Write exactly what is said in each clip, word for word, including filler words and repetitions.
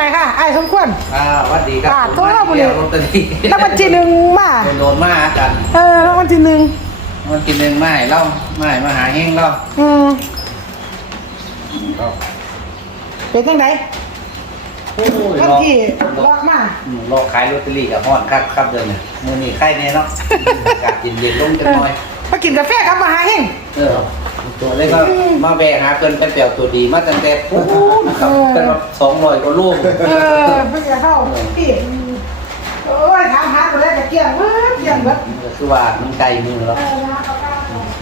ไงค่ะไอ้สมควรอ่าวัสดีครับอ่าโทษนะบุรีลอตเตอรี่รางวัลที่หนึ่งมาโดนมากันเออรางวัลที่หนึ่งมันกินหนึ่งไม่เล่าไม่มาหาเฮงเล่าอืมครับเป็นจังไดโอ้ยวันรอที่รอมารอขายลอตเตอรี่กับฮอนครับครับเดินเนี่ยมือนี่ไข่เนี่ยเนาะอากาศเย็นๆลงจังหน่อยมากินกาแฟครับมาหาเฮงเออตัวเลยก็มาแบกหาเกินเป็นเปี่ยวตัวดีมาตั้งแต่โอ้นะครับเป็นแบบสองร้อยกว่าลูกเออเพิ่งจะเข้าพี่โอ้ยถามหาตัวแรกก็เกลี้ยงเบิดเกลี้ยงเบิดคือว่ามันไกลมือแล้วเออนะเขาก็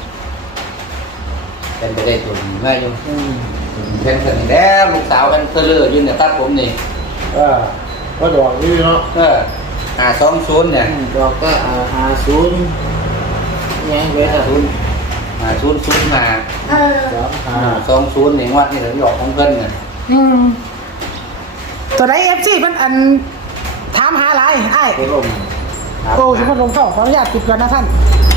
เป็นไปได้ตัวดีมากอยู่เป็นสนิทแล้วลูกสาวเป็นเธอเลือยืนเนี่ยตัดผมนี่อ่าก็ดอกนี่เนาะก็หาสองศูนย์เนี่ยดอกก็อ่าหาศูนย์ยังไว้ถ้าศูนย์หาศูนย์ศูนย์หาเออสามหาหาสองศูนย์เนี่ยวัดนี่เราหยอกของเพิ่นเนี่ยอืมตัวไหนเอฟซีเป็นอันถามหาอะไรไอ้ก็ลมโอ้ชุดพัดลมเข้าขออนุญาตปิดก่อนนะท่าน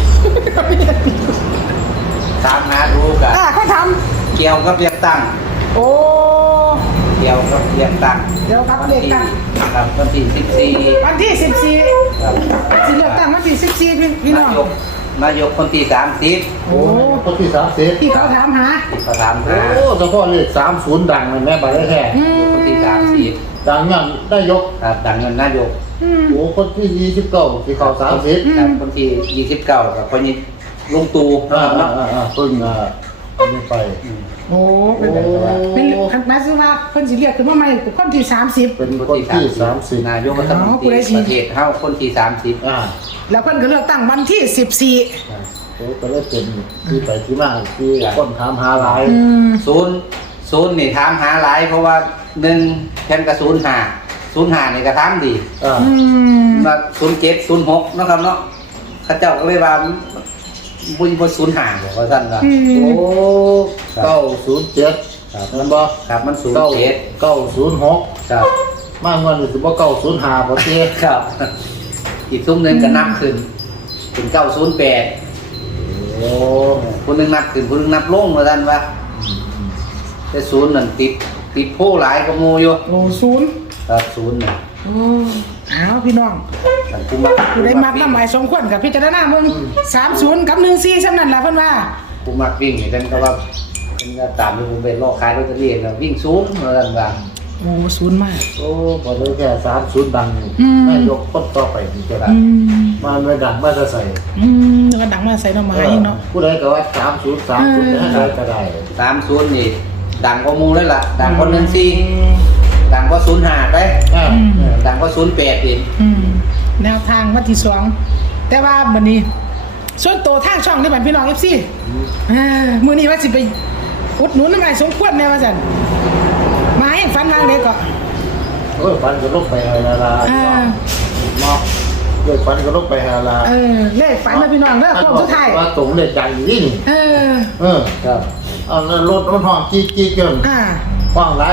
ตามหารู้กันอ่าเขาทเกี่ยวกับเรียกตั้งำโอ้เกี่ยวกับเรียกตั้งเดี๋ยวครับเรียกตั้งครับวันที่สิบสี่วันที่สิบสี่ครับสิเลือกตั้งวันที่สิบสี่พี่พี่น้องนายกนายกคนที่สามสิบโอ้โอ้คนที่สามสิบที่เขาถามหาประธานโอ้หาเฉพาะเลขสามศูนย์ดังเลยแม่บาได้แท้อืมคนที่สามสิบดังงั้นได้ยกครับดังเงินนายกอืมโอ้คนที่ยี่สิบเก้าที่เขาสามสิบครับคนที่ยี่สิบเก้ากับคนนี้ลุงตู่อ่าเนาะอ่าอ่าเพิ่งอ่าอันนี้ไปอืมโอ้เป็นแบบเป็นคันมาซื้อว่าเพิ่นสิเรียกขึ้นมาใหม่เป็นคนที่สามสิบเป็นคนที่สามสิบนายกรัฐมนอ๋อตผู้รีใดสิประเทศเฮาคนที่สามสิบอ่าแล้วเพิ่นก็เลือกตั้งวันที่สิบสี่โอ้ก็เลยเป็นที่ไปที่มาที่คนถามหาหลายอืมศูนย์ศูนย์นี่ถามหาหลายเพราะว่าหนึ่งแทนกับศูนย์หาศูนย์หานี่ก็ถามดีอ่าอืมมาศูนย์เจ็ดศูนย์หกเนาะครับเนาะข้าเจ้าก็เลยว่าบุญบนศูนย์หาบอกว่าท่านว่าอืมโอ้เก้าศูนย์เจ็ดครับนั่นบ่ครับมันศูนย์เก้าเจ็ดเก้าศูนย์หกครับมากกว่านี้สิบ่เก้าศูนย์ห้าบ่เต้ครับ อีกซุ้มหนึ่งก็นับขึ้นเป็นเก้าศูนย์แปดโอ้คนหนึ่งนับขึ้นคนหนึ่งนับลงว่าท่านว่าแต่ศูนย์นั่นติดติดโพหลายกว่าหมูอยู่โอ้ศูนย์ครับศูนย์น่ะโอ้เอาพี่น้องแต่ผู้มักผู้ใดมักน้ำหมายสมควรกับพิจารณามึงสามศูนย์กับหนึ่งสี่สำนั่นล่ะเพิ่นว่าผู้มักวิ่งนี่ท่านก็ว่าเป็นก็ตามที่ผมไปลอกขายลอตเตอรี่แล้ววิ่งสูงว่าท่านว่าโอ้ศูนย์มากโอ้พอได้แค่สามศูนย์ดังอืมแม่ยกคนต่อไปนี่ก็ได้อืมมาไม่ดังมาจะใส่อืมแล้วก็ดังมาใส่หน้ำไม้เนาะผู้ใดก็ว่าสามศูนย์สามศูนย์ให้ได้ก็ได้สามศูนย์นี่ดังกว่าหมูเลยล่ะดังกว่าหนึ่งสี่ดังกว่าศูนย์ห้าไปอ่าเออดังกว่าศูนย์แปดอีกอืมแนวทางวันที่สองแต่ว่าบัดนี้ ส่วนตัวทางช่องนี่บัดพี่น้อง เอฟ ซี เออมื้อนี้ว่าสิไปอุดหนุนน้ำลายสมควรแน่ว่าซั่นมาให้ฟันวางเด็กก็โอ้ยฟันก็ลงไปหาลาลาเออเนาะเด็กฟันก็ลงไปหาลาเออเลขฝันนะพี่น้องเด้อโค้งสุดท้ายว่าตรงเด็กดังอยู่นี่นี่เออเออครับเอาแล้วรถรถห้องจี้จี้เกินอ่าห้องไร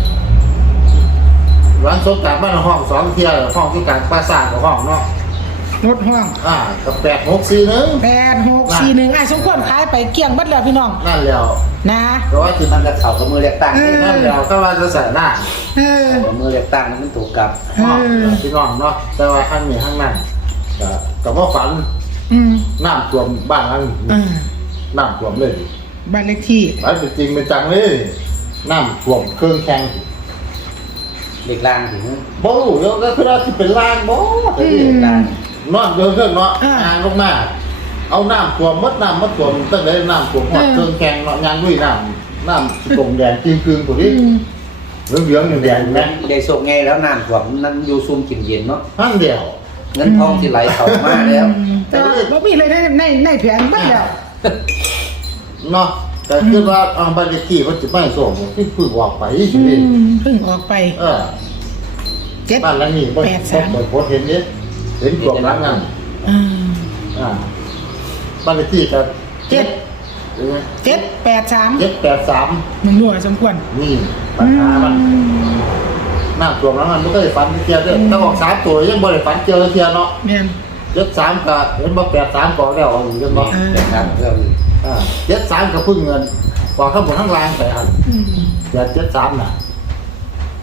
หลังสงกรานต์บ้านห้องสองเที่ยวห้องที่การปราสาทกับห้องเนาะรถห้องอ่ากับแปดหกสี่หนึ่งแปดหกสี่หนึ่งไอ้สมควรขายไปเกลี้ยงบัดแล้วพี่น้องนั่นแล้วนะแต่ว่าคือมันจะเข่ากับมือเรียกตั้งเออนั่นแล้วก็ว่าจะใส่หน้าเออกับมือเรียกตั้งมันถูกกับเออพี่น้องเนาะแต่ว่าข้างนี้ข้างนั้นก็กับว่าฝันอืมน้ำท่วมบ้านหลังเออน้ำท่วมเลยบ้านเลขที่ฝันเป็นจริงเป็นจังเลยน้ำท่วมเครื่องแข่งเด็กล่างถึงบ่รู้แล้วก็คือว่าที่เป็นล่างบ่แต่ที่เด็กล่างนอนเดินเครื่องเนาะอ่างลงมาเอาน้ำท่วมมดน้ำมดท่วมตั้งแต่น้ำท่วมหอดเครื่องแข่งเนาะยางด้วยน้ำน้ำตรงแดงจริงคืนตัวนี้อืมเหลืองเหลืองๆแดงๆนะได้โศกไงแล้วนานกว่านั้นอยู่ซุ่มกินเย็นเนาะท่านเดียวเงินทองที่ไหลเข้ามาแล้วแต่ว่าบ่มีเลยในในในแผงบัดแล้วเนาะแต่คือว่าเอาบ้านเลขที่มันจะไม่ส่งที่พึ่งออกไปอืสิมเพิ่งออกไปเออเจ็ดบ้านหลังนี้บ่แปดสามบ่เปิดโพสต์เห็นเด้เห็นกล่องหลังนั้นอ่าอ่าบ้านเลขที่ก็เจ็ดเออเจ็ดแปดสามเจ็ดแปดสามหนึ่งหน่วยสมควรนี่ปัญหามันน้ำท่วมหลังนั้นบ่เคยฝันเที่ยวเด้อถ้าออกสามตัวยังบ่ได้ฝันเจอเที่ยวเนาะแม่นเจ็ดสามก็เห็นบ่แปดสามก็แล้วเอาอยู่กันบ่เออนะครับเรื่องอ่าเจ็ดสามก็พึ่งเงินกว่าข้างบนข้างล่างไปหั่นอืมอย่าเจ็ดสามน่ะ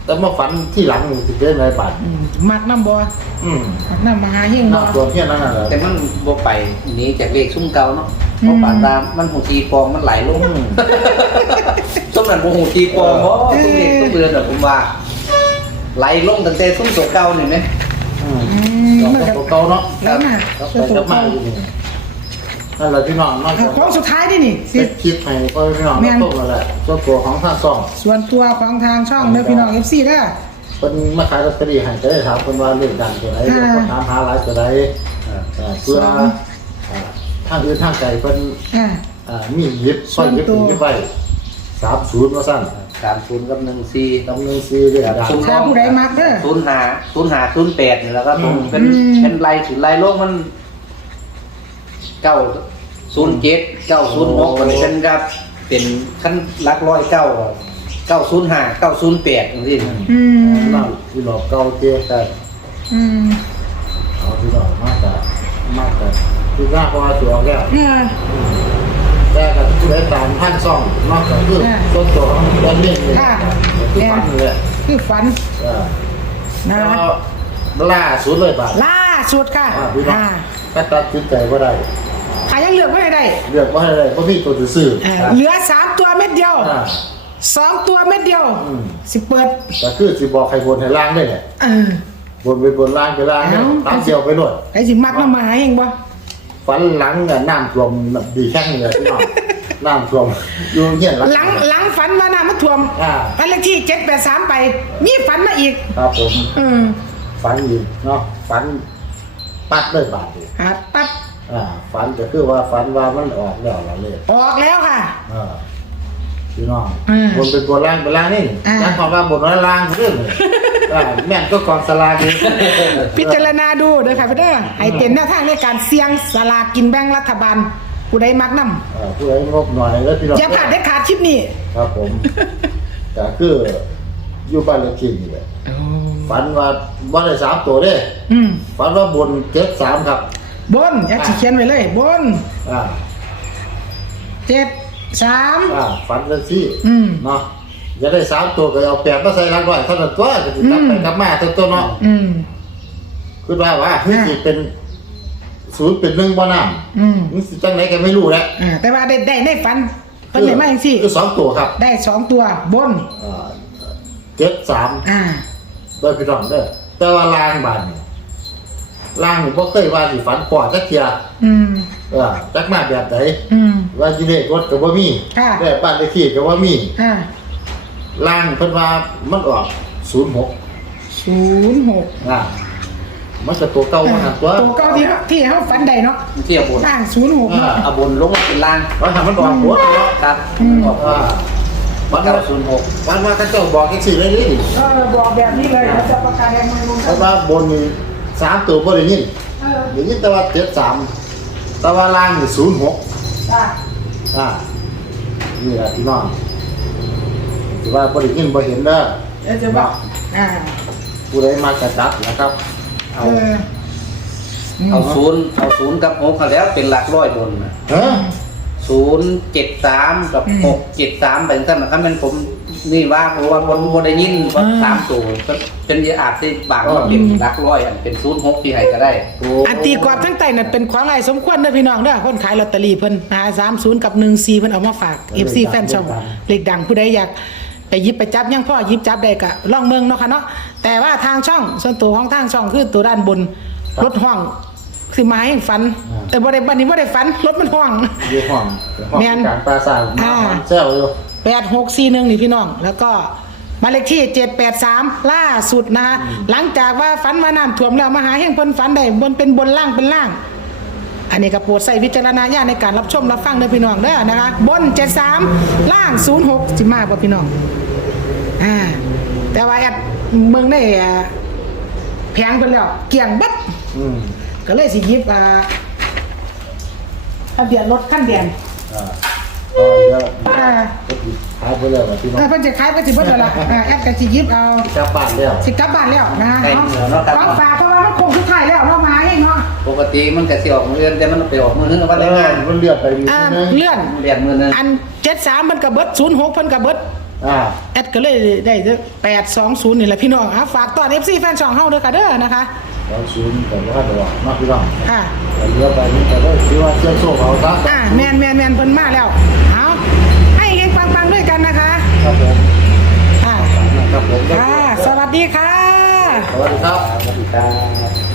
แต่มาฝันที่หลังนี่สิเป็นไรบาดอืมมักน้ำบ่อืมมักน้ำมหาเฮงบ่น้ำตัวเพี้ยนนั่นน่ะเหรอแต่มันบ่ไปหนีจากเลขซุ่มเก่าเนาะอืมเพราะป่านตามมันหูทีปองมันไหลลงอืมซุ่มนั้นบ่หูทีปองบ่ซุ่มเด็กซุ่มเดือนน่ะผมว่าไหลลงตั้งแต่ซุ่มตัวเก่านี่แหมอืมอืมเรามันก็ก็ตัวเก่าเนาะแล้วมาแล้วตัวไปตัวกับมาเก่าอยู่นี่นั่นแหละพี่น้องนอกอ่ะจากของสุดท้ายนี่นี่สิเซ็ตคิดให้ก็พี่น้องแม่นตกมาแหละส่วนตัวของทางซ่องส่วนตัวของทางช่องเด้อพี่น้อง เอฟ ซี เด้อเป็นมาขายลอตเตอรี่ให้จะได้ถามคนว่าเรื่องดังตัวไหนอ่าคนถามหาหลายตัวไหนอ่าเพื่ออ่าทางอื่นทางไกลเป็นอ่าอ่ามีหยิบส่สร้วอยนหยิบตัวหยิบไว้สามศูนย์ว่าสั้นสามศูนย์กับหนึ่งสี่ตำเนินซีเรียกดังถ้าผู้ใดมักเด้อศูนย์ห้าศูนย์ห้าศูนย์แปดนี่แล้วก็ตรงเป็นอืมเป็นลายถึงลายโลกมันเก้าศูนย์เจ็ดเก้าศูนย์หกมันเป็นกับเป็นขั้นหลักร้อยเก้าเก้าศูนย์ห้าเก้าศูนย์แปดอย่างนี้นะอืมนั่งที่หลอกเก่าเจ๊แต่อืมเอาที่หลอกมากแต่มากแต่ที่หน้าพอตัวแก้วอ่าแต่กับผู้ใดตามท่านซ่องนอกจากคืออ่าต้นตัวของต้นนี้เลยค่ะคือฟันเลยคือฝันอ่านะก็ล่าสุดเลยบาทล่าสุดค่ะอ่าพี่น้องอ่าถ้าตัดสินใจว่าได้ใครยังเหลือไม่ได้เลือกว่าให้ได้เพราะมีตัวจะซื้ออ่าเหลือสามตัวเม็ดเดียวอ่าสองตัวเม็ดเดียวอืมสิเปิดแต่คือสิบอกใครบนให้ล่างได้เนี่ยเออบนไปบนล่างไปล่างเนี่ยเอ้าตามเดียวไปหมดไอ้สิมักน้ำมาหาเองบ่ฟันหลังเนี่ยน้ำท่วมดีแข้งเลยพี่น้องน้ำท่วมอยู่เงี้ยหลังหลังฝันว่าน้ำมันท่วมอ่าอันเลขที่เจ็ดแปดสามไป มีฝันมาอีกครับผมอืมฝันอีกเนาะฝันปัดเลยบาทเลยหาปั๊บอ่าฝันก็คือว่าฝันว่ามันออกแล้วละเลยออกแล้วค่ะอ่าพี่น้องอืมบนเป็นบนล่างเป็นล่างนี่อ่านั่นความว่าบนนั้นล่างเรื่องเลยอ่าแม่นก็กองสลากนี่พิจารณาดูเด้อค่ะพี่เด้อให้เป็นแนวทางในการเสี่ยงสลากกินแบ่งรัฐบาล ผู้ใดมักนำเอ่อผู้ใดงบหน่อยแล้วพี่น้องอย่าพลาดเด็ดขาดคลิปนี้ครับผมก็คืออยู่บ้านเลขที่นี่แหละฝันว่าว่าได้สามตัวเด้อืมฝันว่าบนเจ็ดสามครับบนแอดสิเขียนไว้เลย บนอ่าเจ็ดสามอ่าฝันกันซี่อืมเนาะอย่าได้สามตัวก็เอาแปดมาใส่หลังไว้เท่านั้นตัวก็สิกลับไปอืมกลับมาตัวตัวเนาะอืมคือว่าว่าคือสิเป็นศูนย์เป็นหนึ่งบ่น้อืมำนี่สิจังไหนก็ไม่รู้แหละอ่าแต่ว่าได้ได้ในฝันเพิ่นได้มาจังซี่คือสองตัวครับได้สองตัวบนอ่าเจ็ดสามอ่าโดยพี่น้องเด้อแต่ว่าล่างบานนี่ล่างนี่บ่เคยว่าสิฝันปอดจักเที่ยอืมเออจักมาแบบไหนอืมว่าสิเลขรถก็บ่มีค่ะได้บ้านเลขที่ก็บ่มีอ่าล่างเพิ่นว่ามันออกศูนย์หกศูนย์หกอ่ามันก็ตัวเก่ามันตัวตัวเก้าที่เขาที่เขาฝันได้เนาะเทียบบนล่างศูนย์หกอ่าเอาบนลงมาเป็นล่างว่าถ้ามันออกหมดเนาะครับอืมออกอ่ามันเก้าว่าศูนย์หกมันว่าเขาเจ้าบอกจังซี่เลยนี่เออบอกแบบนี้เลยเราจะประกาศแรงมือลงเพราะว่าบนนี่สามตัวบ่ได้ยินเออได้ยินแต่ว่าเจ็ดสามแต่ว่าล่างนี่ศูนย์หกอ่าอ่านี่แหละพี่น้องถือว่าบ่ได้ยินบ่เห็นเด้อเดี๋ยวจะบอกอ่าผู้ใดมากระจัดนะครับ เอาเอออืมเอาศูนย์เอาศูนย์กับหกเขาแล้วเป็นหลักร้อยบนนะเฮ้ยศูนย์เจ็ดสามกับหกเจ็ดสามแบบนั้นนะครับมันผมนี่ว่าเพราะว่าบนบนได้ยินว่าสามตัวก็เป็นยาอาจที่บางว่าเป็นหลักร้อยอันเป็นศูนย์หกที่ไหนก็ได้โอ้อันตีกรอบทั้งไตนั่นเป็นของไรสมควรเด้อพี่น้องเด้อคนขายลอตเตอรี่เพิ่นหาสามศูนย์กับหนึ่งสี่เพิ่นเอามาฝาก เอฟ ซี แฟนช่องเลขดังผู้ใดอยากไปหยิบไปจับยังพ่อหยิบจับได้ก็ลองเมืองเนาะค่ะเนาะแต่ว่าทางช่องส่วนตัวของทางช่องคือตัวด้านบนรถห้องคือไม้ฝัน แต่บ่ได้บัดนี้บ่ได้ฝันรถมันห้องเยี่ห้องห้องแม่นกลางปราสาทอ่าแซวอยู่แปดหกสี่หนึ่งนี่พี่น้อง แล้วก็มานเลขที่เจ็ดแปดสามล่าสุดนะฮะหลังจากว่าฝันว่าน้ำท่วมแล้วมาหาเฮงเพิ่นฝันได้บนเป็นบนล่างเป็นล่าง อันนี้ก็โปรดใส่วิจารณญาณในการรับชมรับฟังเด้อพี่น้องเด้อนะคะ บนเจ็ดสามล่างศูนย์หกสิมาบ่พี่น้องอ่าแต่ว่าแอดเมืองได้อ่าแพงไปแล้วเกี่ยงบัดอืมก็เลยสิหยิบอ่าทะเบียนรถคันแดงอ่าก็เยอะอ่าก็ติดท้ายไปเลยว่ะพี่น้องเออเพิ่นจะขายเพิ่นสิเบิดแล้วล่ะอ่าแอดก็สิหยิบเอากลับบ้านแล้วสิกลับบ้านแล้วนะใกล้เนาะเหนือเนาะครับของฝากเพราะว่ามันคงสุดท้ายแล้วเนาะมาเองเนาะปกติมันก็สิออกมือเดือนแต่มันไปออกมือนึงเอวันแรงงานอมันเลือดไปอยู่อ่าที่นึงเลื่อนเรียนมือนึงอันเจ็ดสามมันก็เบิดศูนย์หกเพิ่นก็เบิดอ่าแอดก็เลยได้แปดสองศูนย์นี่แหละพี่น้องอ่ะฝากตอน เอฟ ซี แฟนช่องเฮาด้วยค่ะเด้อนะคะแล้วศูนย์แต่ว่าดอกมาพี่น้องค่ะแต่เรือไปนี่แต่ได้ที่ว่าเชื่อโซ่เขาตั้งอ่าแมนแมนแมนเพิ่นมาแล้วเอาให้เฮงปังๆด้วยกันนะคะครับผมอ่าครับผมค่ะสวัสดีค่ะสวัสดีครับสวัสดีครับ